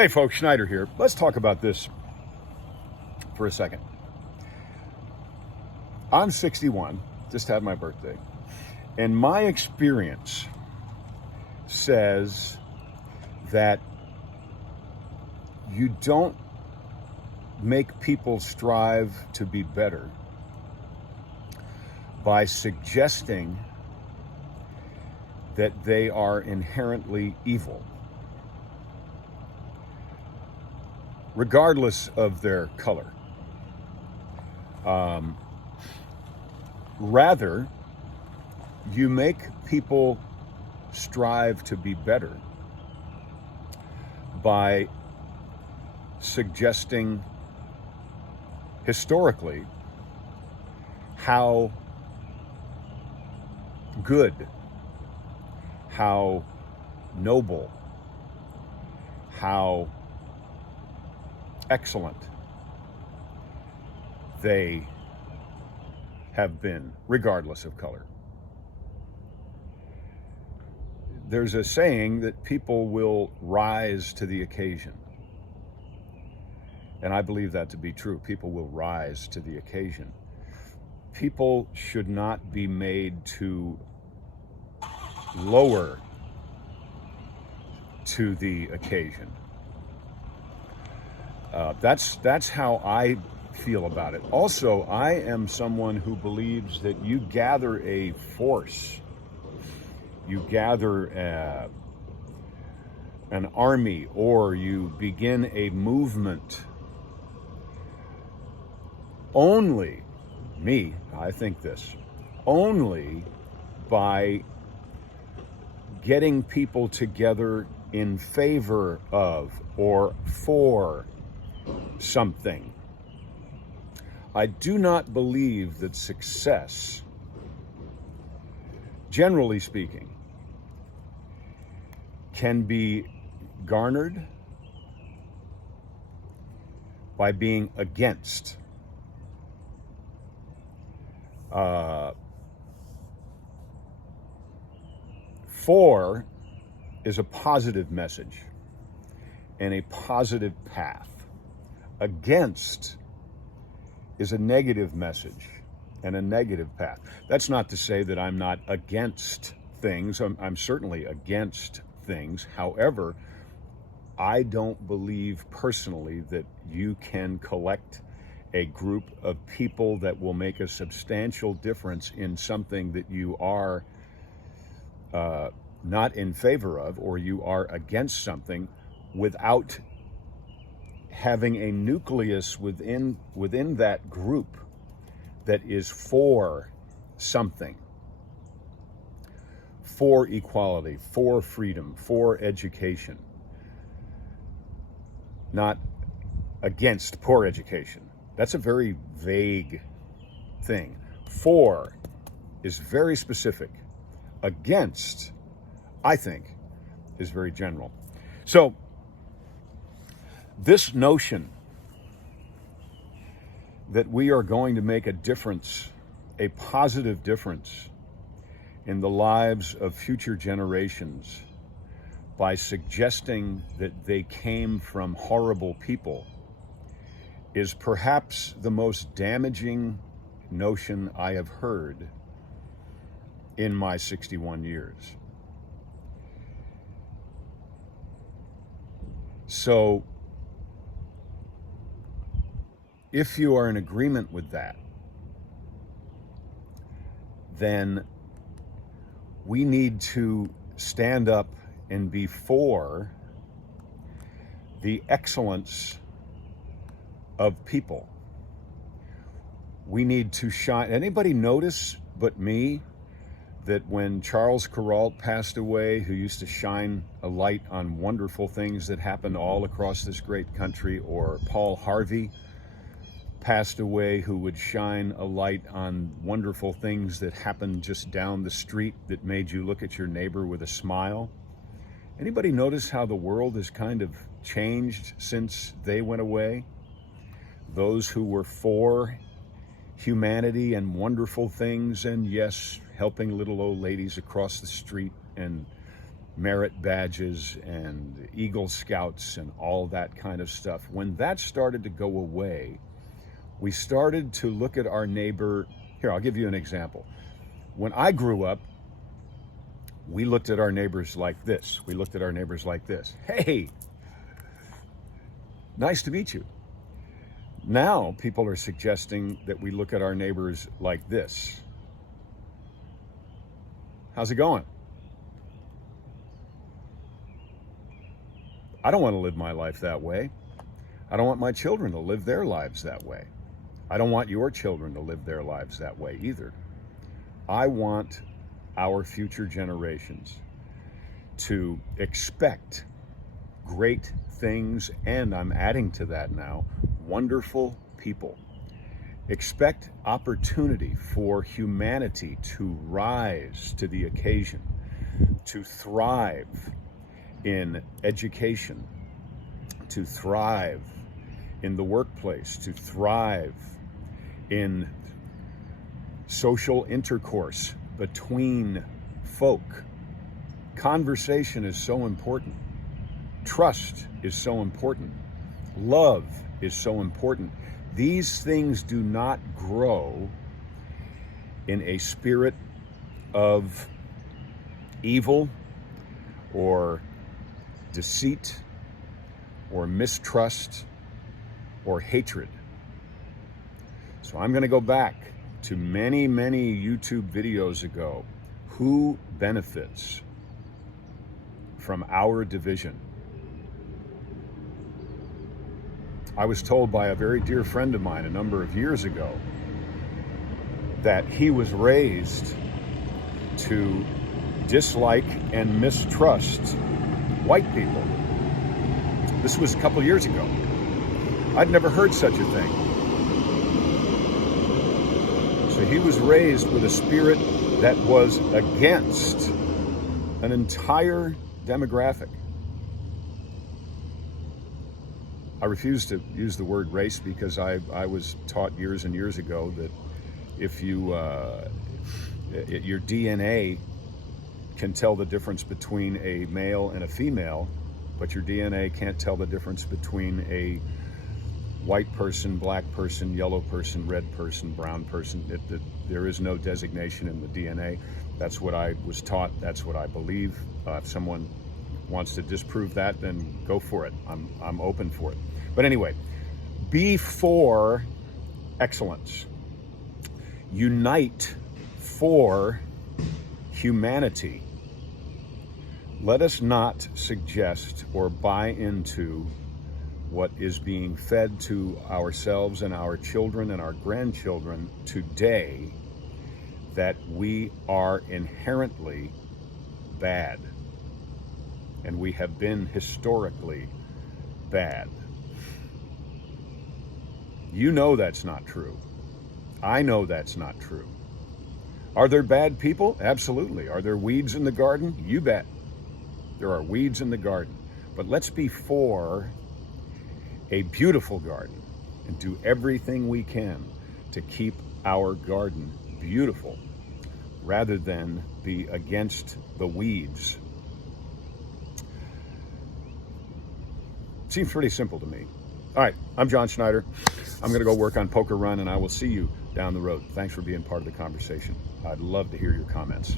Hey folks, Schneider here. Let's talk about this for a second. I'm 61, just had my birthday, and my experience says that you don't make people strive to be better by suggesting that they are inherently evil, regardless of their color. Rather, you make people strive to be better by suggesting historically how good, how noble, how excellent they have been, regardless of color. There's a saying that people will rise to the occasion. And I believe that to be true. People will rise to the occasion. People should not be made to lower to the occasion. That's how I feel about it. Also, I am someone who believes that you gather a force, you gather an army, or you begin a movement only, I think this, only by getting people together in favor of or for something. I do not believe that success, generally speaking, can be garnered by being against. For is a positive message and a positive path. Against is a negative message and a negative path. That's not to say that I'm not against things. I'm certainly against things. However, I don't believe personally that you can collect a group of people that will make a substantial difference in something that you are not in favor of, or you are against something, without having a nucleus within that group that is for something, for equality, for freedom, for education, not against poor education. That's a very vague thing. For is very specific. Against, I think, is very general. So, this notion that we are going to make a difference, a positive difference in the lives of future generations by suggesting that they came from horrible people, is perhaps the most damaging notion I have heard in my 61 years. So, if you are in agreement with that, then we need to stand up and be for the excellence of people. We need to shine. Anybody notice but me that when Charles Kuralt passed away, who used to shine a light on wonderful things that happened all across this great country, or Paul Harvey passed away, who would shine a light on wonderful things that happened just down the street that made you look at your neighbor with a smile? Anybody notice how the world has kind of changed since they went away? Those who were for humanity and wonderful things, and yes, helping little old ladies across the street and merit badges and Eagle Scouts and all that kind of stuff. When that started to go away, we started to look at our neighbor. Here, I'll give you an example. When I grew up, we looked at our neighbors like this. We looked at our neighbors like this. Hey, nice to meet you. Now people are suggesting that we look at our neighbors like this. How's it going? I don't want to live my life that way. I don't want my children to live their lives that way. I don't want your children to live their lives that way either. I want our future generations to expect great things, and I'm adding to that now, wonderful people. Expect opportunity for humanity to rise to the occasion, to thrive in education, to thrive in the workplace, to thrive in social intercourse between folk. Conversation is so important. Trust is so important. Love is so important. These things do not grow in a spirit of evil or deceit or mistrust or hatred. So I'm going to go back to many, many YouTube videos ago. Who benefits from our division? I was told by a very dear friend of mine a number of years ago that he was raised to dislike and mistrust white people. This was a couple years ago. I'd never heard such a thing. So he was raised with a spirit that was against an entire demographic. I refuse to use the word race because I was taught years and years ago that if you, your DNA can tell the difference between a male and a female, but your DNA can't tell the difference between a white person, black person, yellow person, red person, brown person. There is no designation in the DNA. That's what I was taught. That's what I believe. If someone wants to disprove that, then go for it. I'm open for it. But anyway, be for excellence. Unite for humanity. Let us not suggest or buy into what is being fed to ourselves and our children and our grandchildren today, that we are inherently bad. And we have been historically bad. You know that's not true. I know that's not true. Are there bad people? Absolutely. Are there weeds in the garden? You bet. There are weeds in the garden. But let's be for a beautiful garden and do everything we can to keep our garden beautiful rather than be against the weeds. Seems pretty simple to me. All right, I'm John Schneider. I'm going to go work on Poker Run, and I will see you down the road. Thanks for being part of the conversation. I'd love to hear your comments.